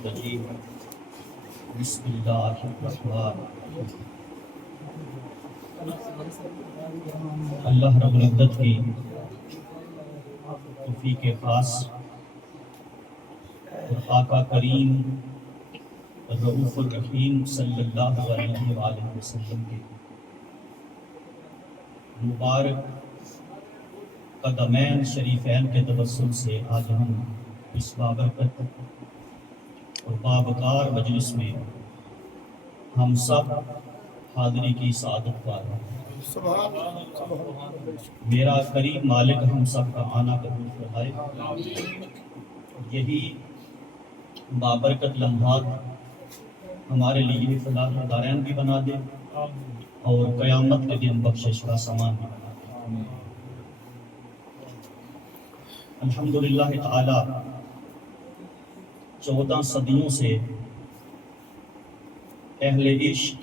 الرجیم بسم اللہ الرحمن اللہ رب العزت کی توفیق خاص اور آقا کریم رؤوف الرحیم صلی اللہ علیہ وآلہ وسلم کے مبارک قدمین شریفین کے توسل سے آج ہم اس بابرکت اور بابکار مجلس میں ہم سب حاضری کی سعادت پا رہے ہیں۔ میرا کریم مالک ہم سب کا آنا قبول فرمائے، یہی بابرکت لمحات ہمارے لیے فلاح دارین بھی بنا دے اور قیامت کے دن بخشش کا سامان بھی بنا دے۔ الحمدللہ تعالی 14 صدیوں سے اہل عشق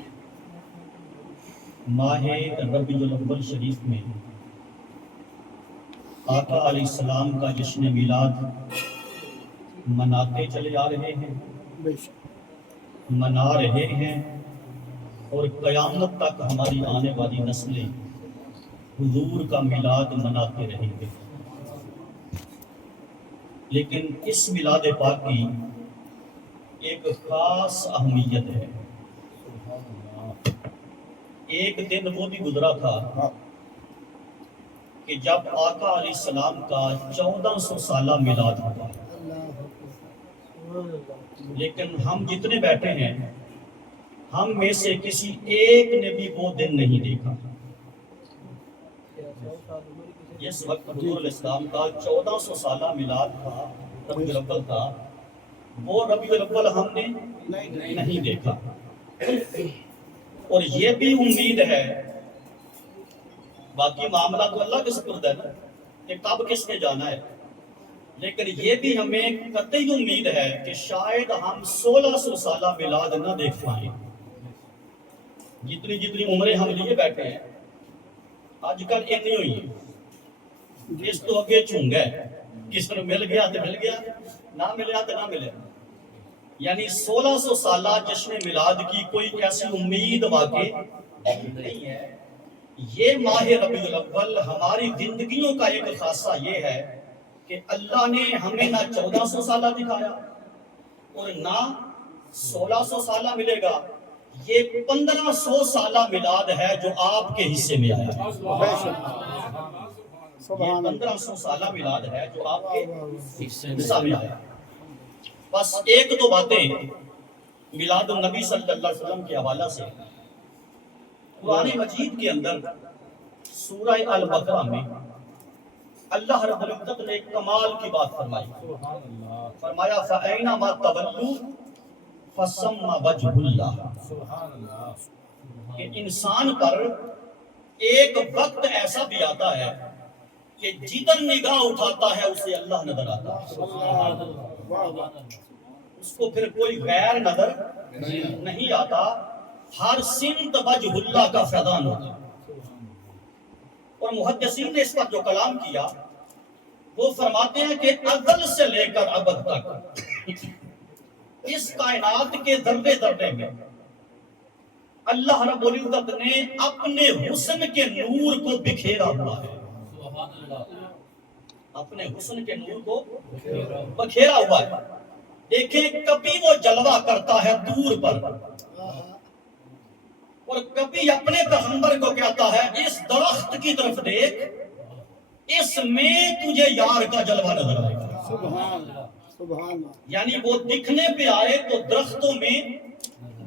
ماہ ربیع الاول شریف میں آقا علیہ السلام کا جشن میلاد مناتے چلے آ رہے ہیں، منا رہے ہیں، اور قیامت تک ہماری آنے والی نسلیں حضور کا میلاد مناتے رہیں گے۔ لیکن اس میلاد پاک کی ایک خاص اہمیت ہے۔ ایک دن وہ بھی گزرا تھا کہ جب آقا علیہ السلام کا 1400 سالہ میلاد ہوا، لیکن ہم جتنے بیٹھے ہیں ہم میں سے کسی ایک نے بھی وہ دن نہیں دیکھا۔ اس وقت حضور علیہ السلام کا 1400 سالہ میلاد تھا، ربیع الاول تھا، وہ ربیع الاول ہم نے نہیں دیکھا۔ اور یہ بھی امید ہے، باقی معاملہ تو اللہ کے سپرد ہے نا کہ کب کس نے جانا ہے، لیکن یہ بھی ہمیں قطعی امید ہے کہ شاید ہم 1600 سالہ میلاد نہ دیکھ پائیں۔ جتنی عمریں ہم لیے بیٹھے ہیں آج کل اتنی ہوئی ہیں، اس تو اگے چونگ ہے، کس نے مل گیا تو مل گیا، نہ ملیا تو نہ ملیا۔ یعنی 1600 سالہ جشن میلاد کی کوئی ایسی امید واقعی نہیں ہے۔ یہ ماہ ربیع الاول ہماری زندگیوں کا ایک خاصہ یہ ہے کہ اللہ نے ہمیں نہ 1400 سالہ دکھایا اور نہ 1600 سالہ ملے گا، یہ 1500 سالہ میلاد ہے جو آپ کے حصے میں آیا ہے۔ یہ 1500 سالہ میلاد ہے جو آپ کے حصہ میں آیا۔ بس ایک دو باتیں میلاد النبی صلی اللہ علیہ وسلم کے حوالہ سے۔ قرآن مجید کے اندر سورہ البقرہ میں اللہ رب العزت نے ایک کمال کی بات فرمائی، فرمایا فَأَيْنَمَا تَوَلُّوا فَثَمَّ وَجْهُ اللَّهِ، کہ انسان پر ایک وقت ایسا بھی آتا ہے کہ جدھر نگاہ اٹھاتا ہے اسے اللہ نظر آتا ہے، اس کو پھر کوئی غیر نظر نہیں آتا، ہر سمت وجہ اللہ کا فیضان ہوتا ہے۔ اور محدثین نے اس پر جو کلام کیا وہ فرماتے ہیں کہ ازل سے لے کر ابد تک اس کائنات کے ذرے ذرے میں اللہ رب العزت نے اپنے حسن کے نور کو بکھیرا ہوا ہے، اپنے حسن کے نور کو بکھیرا ہوا ہے۔ دیکھیں کبھی وہ جلوہ کرتا ہے دور پر، اور کبھی اپنے پیغمبر کو کہتا ہے اس درخت کی طرف دیکھ، اس میں تجھے یار کا جلوہ نظر آئے گا۔ سبحان اللہ۔ یعنی وہ دکھنے پہ آئے تو درختوں میں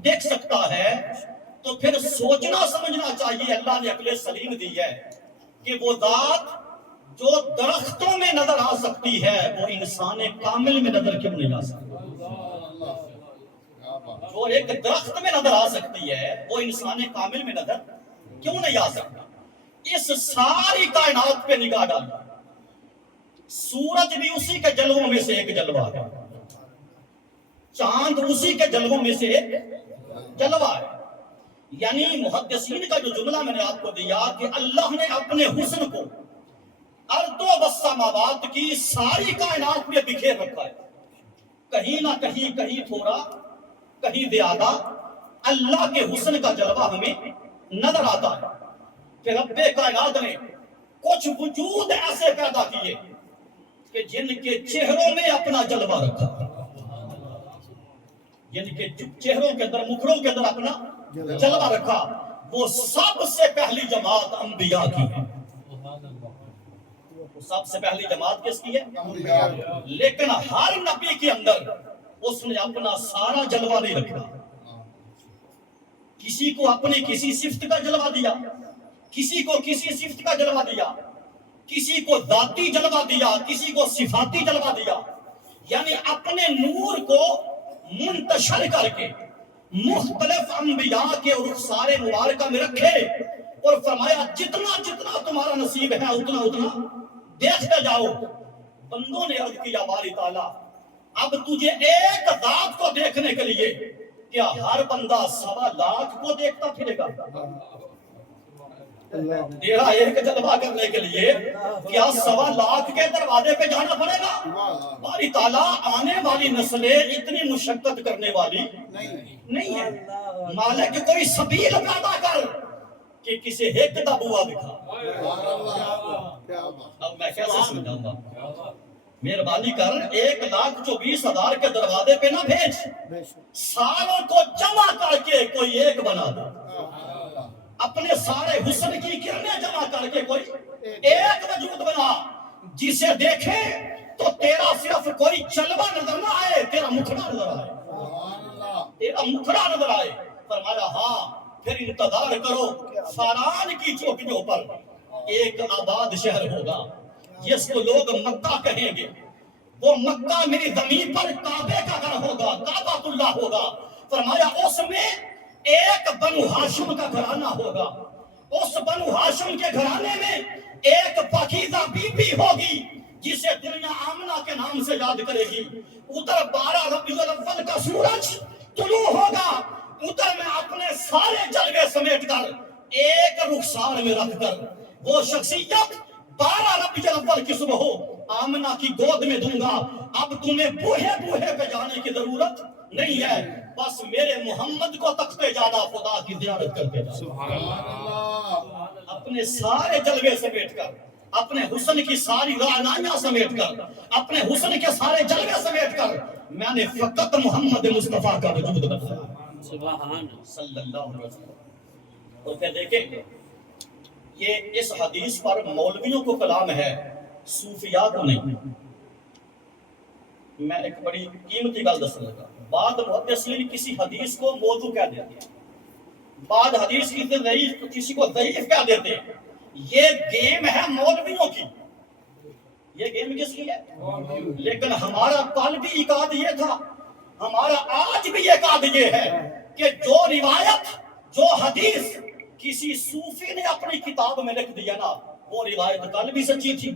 دیکھ سکتا ہے، تو پھر سوچنا سمجھنا چاہیے، اللہ نے عقل سلیم دی ہے کہ وہ ذات جو درختوں میں نظر آ سکتی ہے وہ انسان کامل میں نظر کیوں نہیں آ سکتی؟ جو ایک درخت میں نظر آ سکتی ہے وہ انسان کامل میں نظر کیوں نہیں آ سکتا؟ اس ساری کائنات پہ نگاہ ڈالو، سورج بھی اسی کے جلووں میں سے ایک جلوہ ہے، چاند اسی کے جلووں میں سے ایک جلوہ ہے۔ یعنی محدثین کا جو جملہ میں نے آپ کو دیا کہ اللہ نے اپنے حسن کو ارض و سماوات کی ساری کائنات میں بکھیر رکھا ہے، کہیں نہ کہیں، کہیں تھوڑا کہیں زیادہ اللہ کے حسن کا جلوہ ہمیں نظر آتا ہے کہ رب کائنات نے کچھ وجود ایسے پیدا کیے کہ جن کے چہروں میں اپنا جلوہ رکھا، جن کے چہروں کے اندر، مکھڑوں کے اندر اپنا جلوہ رکھا۔ وہ سب سے پہلی جماعت انبیاء کی ہے، سب سے پہلی جماعت کس کی ہے؟ لیکن ہر نبی کے اندر اس نے اپنا سارا جلوہ نہیں رکھا، کسی کو اپنی کسی صفت کا جلوہ دیا، کسی کو کسی صفت کا جلوہ دیا، کسی کو ذاتی جلوہ دیا، کسی کو صفاتی جلوہ دیا، یعنی اپنے نور کو منتشر کر کے مختلف انبیاء کے رخسار مبارکہ میں رکھے اور فرمایا جتنا جتنا تمہارا نصیب ہے اتنا اتنا دیکھتے جاؤ۔ بندوں نے عرض کیا باری تعالیٰ اب تجھے ایک ذات کو دیکھنے کے لیے کیا ہر بندہ 1.25 کو دیکھتا پھرے گا؟ تیرا ایک جلوہ کرنے کے لیے کیا 1.25 کے دروازے پہ جانا پڑے گا؟ باری تعالیٰ آنے والی نسلیں اتنی مشقت کرنے والی نہیں ہے، مالک کوئی سبیل پیدا کر کہ کسی ایک دا بوا دکھا۔ اب میں کیسے سمجھاؤں گا؟ مہربانی کر 1,24,000 کے دروازے پہ نہ بھیج، ساروں کو جمع کر کے کوئی ایک بنا دے، اپنے سارے حسن کی کرنیں جمع کر کے کوئی ایک وجود بنا، جسے دیکھے تو تیرا صرف کوئی جلوہ نظر نہ آئے، تیرا مکھڑا نظر آئے، تیرا مکھڑا نظر آئے۔ فرمایا ہاں پھر انتظار کرو، فاران کی چوٹیوں پر ایک آباد شہر ہوگا جس کو لوگ مکہ کہیں گے، وہ مکہ میری زمین پر کعبے کا گھر ہوگا، کعبۃ اللہ ہوگا۔ فرمایا اس میں ایک بنو ہاشم کا گھرانہ ہوگا، اس بنو ہاشم کے گھرانے میں ایک پاکیزہ بی بی ہوگی جسے دنیا آمنہ کے نام سے یاد کرے گی۔ ادھر 12 ربیع الاول کا سورج طلوع ہوگا، ادھر میں اپنے سارے جلوے سمیٹ کر ایک رخسار میں رکھ کر وہ شخصیت 12 ربیع الاول کی صبح آمنہ کی گود میں دوں گا۔ اب تمہیں بوہے بوہے پہ جانے کی ضرورت نہیں ہے، بس میرے محمد کو تکتے جانا، خدا کی زیارت کرتے جانا، اپنے سارے جلوے سمیٹ کر، اپنے حسن کی ساری رعنائیاں سمیٹ کر، اپنے حسن کے سارے جلوے سمیٹ کر میں نے فقط محمد مصطفیٰ کا وجود بتایا صلی اللہ علیہ وسلم۔ اور پھر دیکھیں یہ اس حدیث پر مولویوں کو کلام ہے، صوفیاء کو نہیں۔ میں ایک بڑی قیمتی گل دس لگا، بعض محدثین کسی حدیث کو موضوع کہہ دیتے ہیں، بعض حدیث کی ضعیف کسی کو ضعیف کہہ دیتے ہیں۔ یہ گیم ہے مولویوں کی، یہ گیم کس کی ہے؟ لیکن ہمارا قلبی عقاد یہ تھا، ہمارا آج بھی عقاد یہ ہے کہ جو روایت، جو حدیث کسی صوفی نے اپنی کتاب میں لکھ دیا نا، وہ روایت کل بھی سچی تھی،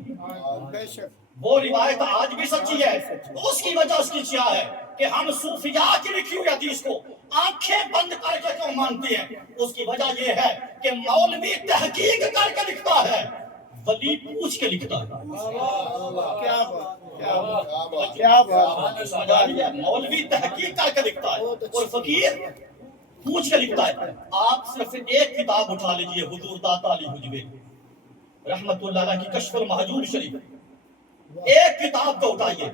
وہ روایت آج بھی سچی ہے۔ اس کی وجہ اس کی کیا ہے کہ ہم صوفیاء کی لکھی ہوئی حدیث کو آنکھیں بند کر کے کیوں مانتے ہیں؟ اس کی وجہ یہ ہے کہ مولوی تحقیق کر کے لکھتا ہے، ولی پوچھ کے لکھتا ہے۔ مولوی تحقیق کر کے لکھتا ہے اور فقیر پوچھ کے لکھتا ہے۔ آپ صرف ایک کتاب اٹھا لیجئے، حضور داتا علی حجوی رحمت اللہ علیہ کی کشف المحجوب شریف، ایک کتاب کو اٹھائیے،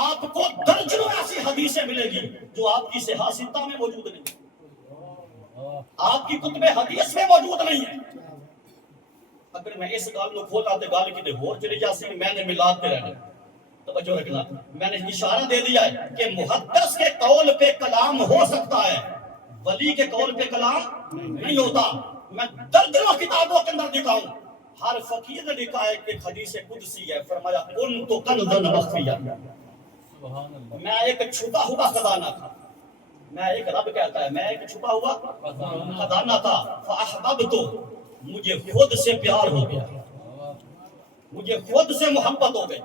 آپ کو درجنوں ایسی حدیثیں ملے گی جو آپ کی صحیح ستہ میں موجود نہیں، آپ کی کتب حدیث میں موجود نہیں ہے۔ اگر میں اس گال کو کھولا تو گال کی ہور چلی جاسی، میں نے ملاتے رہنا، توجہ رکھنا، میں نے اشارہ دے دیا ہے کہ محدث کے قول پہ کلام ہو سکتا ہے، ولی کے قول پہ کلام نہیں ہوتا۔ میں درجنوں کتابوں کے اندر دکھاؤں، ہر فقیر نے لکھا ہے کہ حدیث قدسی ہے، فرمایا کنت کنزا مخفیا، میں ایک چھپا ہوا خزانہ تھا، میں ایک رب کہتا ہے میں ایک چھپا ہوا خزانہ تھا، فاحببت، مجھے خود سے پیار ہو گیا، مجھے خود سے محبت ہو گئی،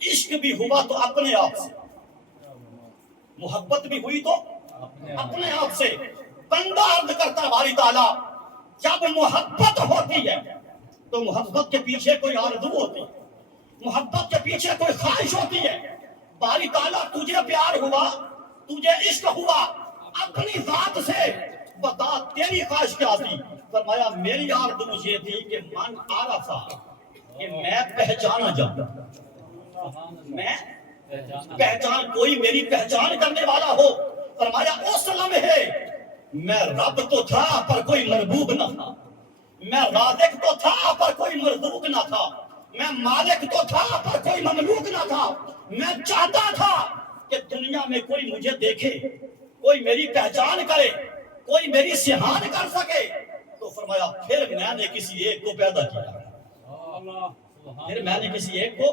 عشق بھی ہوا تو اپنے آپ سے، محبت بھی ہوئی تو اپنے آپ سے۔ بندہ عرض کرتا باری تعالیٰ جب محبت ہوتی ہے تو محبت کے پیچھے کوئی آرزو ہوتی ہے، محبت کے پیچھے کوئی خواہش ہوتی ہے، باری تعالیٰ تجھے پیار ہوا، تجھے عشق ہوا، اپنی ذات سے بتا تیری خواہش کیا تھی؟ فرمایا میری آرزو یہ تھی کہ من عرفا، کہ میں پہچانا جاؤں، میں پہچان، کوئی میری پہچان کرنے والا ہو۔ فرمایا اس لمحے میں رب تو تھا پر کوئی مربوب نہ تھا، میں رازق تو تھا پر کوئی مرزوق نہ تھا، میں مالک تو تھا پر کوئی مملوک نہ تھا۔ میں چاہتا تھا کہ دنیا میں کوئی مجھے دیکھے، کوئی میری پہچان کرے، کوئی میری سہان کر سکے۔ تو فرمایا پھر میں نے کسی ایک کو پیدا کیا، پھر میں نے کسی ایک کو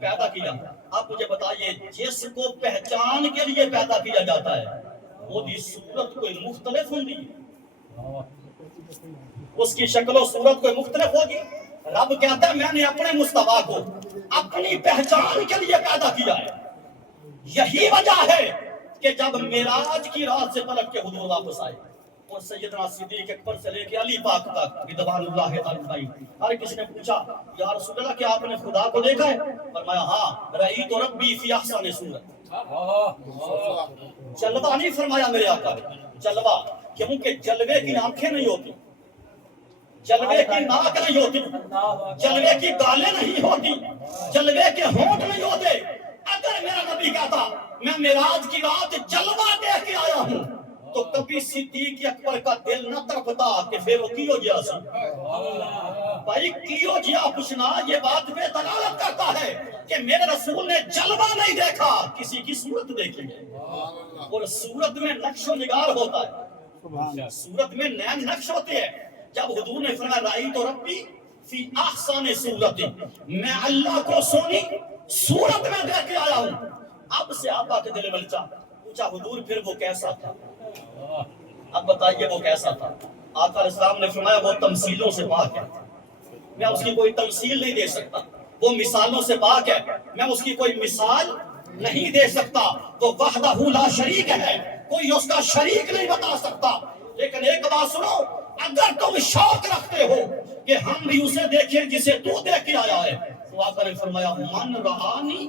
پیدا کیا۔ آپ مجھے بتائیے جس کو پہچان کے لیے پیدا کیا جاتا ہے وہ دی صورت کوئی مختلف ہوگی، اس کی شکل و صورت کوئی مختلف ہوگی۔ رب کہتا ہے میں نے اپنے مصطفیٰ کو اپنی پہچان کے لیے پیدا کیا ہے۔ یہی وجہ ہے کہ جب معراج کی رات سے پلٹ کے حضور واپس آئے اور سیدنا صدیق اکبر سے لے کے علی پاک تک رضوان اللہ تعالی، ہر کسی نے پوچھا یا رسول اللہ کیا آپ نے خدا کو دیکھا ہے؟ فرمایا ہاں، رأیت ربی فی احسن صورت۔ جلوہ نہیں فرمایا میرے آقا، جلوہ، کیونکہ جلوے کی آنکھیں نہیں ہوتی، جلوے کی ناک نہیں ہوتی، جلوے کی گالیں نہیں ہوتی، جلوے کے ہونٹ نہیں ہوتے۔ اگر میرا نبی کہتا میں معراج کی رات جلوہ دیکھ کے آیا ہوں تو کبھی صدیق اکبر کا دل نہ تڑپتا کہ پھر وہ کیوں جیا سی بھائی، کیوں جیا پوچھنا یہ بات پہ دلالت کرتا ہے کہ میرے رسول نے جلوہ نہیں دیکھا، کسی کی صورت دیکھی ہے، اور صورت میں نقش و نگار ہوتا ہے، صورت میں نئے نقش ہوتے ہیں۔ جب حضور نے فرمایا رأیت ربی فی احسن صورت، میں اللہ کو سونی صورت میں دیکھ کے آیا ہوں۔ اب سے آبا کے دل میں پوچھا حضور پھر وہ کیسا تھا؟ اب بتائیے وہ کیسا تھا؟ آقا علیہ السلام نے فرمایا وہ تمثیلوں سے پاک ہے، میں اس کی کوئی تمثیل نہیں دے سکتا، وہ مثالوں سے پاک ہے، میں اس کی کوئی مثال نہیں دے سکتا، وہ وحدہ لا شریک ہے، کوئی اس کا شریک نہیں بتا سکتا۔ لیکن ایک بات سنو، اگر تم شوق رکھتے ہو کہ ہم بھی اسے دیکھیں جسے تو دیکھ کے آیا ہے، تو آقا نے فرمایا من رآنی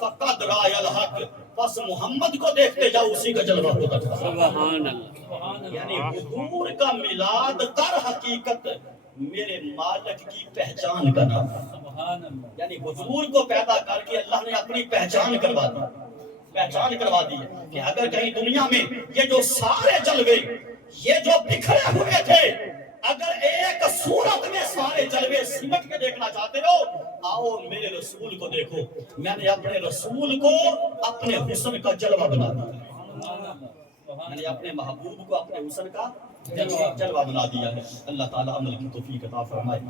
فقد رأی الحق، بس محمد کو دیکھتے جاؤ اسی کا جلوہ ہوتا تھا۔ سبحان اللہ، یعنی حضور کا میلاد در حقیقت میرے مالک کی پہچان کا نام ہے، یعنی حضور کو پیدا کر کے اللہ نے اپنی پہچان کروا دی، پہچان کروا دی ہے کہ اگر کہیں دنیا میں یہ جو سارے جلوے، یہ جو بکھرے ہوئے تھے، اگر ایک صورت میں سارے جلوے سمٹ کے دیکھنا چاہتے ہو، آؤ میرے رسول کو دیکھو، میں نے اپنے رسول کو اپنے حسن کا جلوہ بنا دیا، میں نے اپنے محبوب کو اپنے حسن کا جلوہ بنا دیا ہے۔ اللہ تعالیٰ عمل کی توفیق عطا فرمائے۔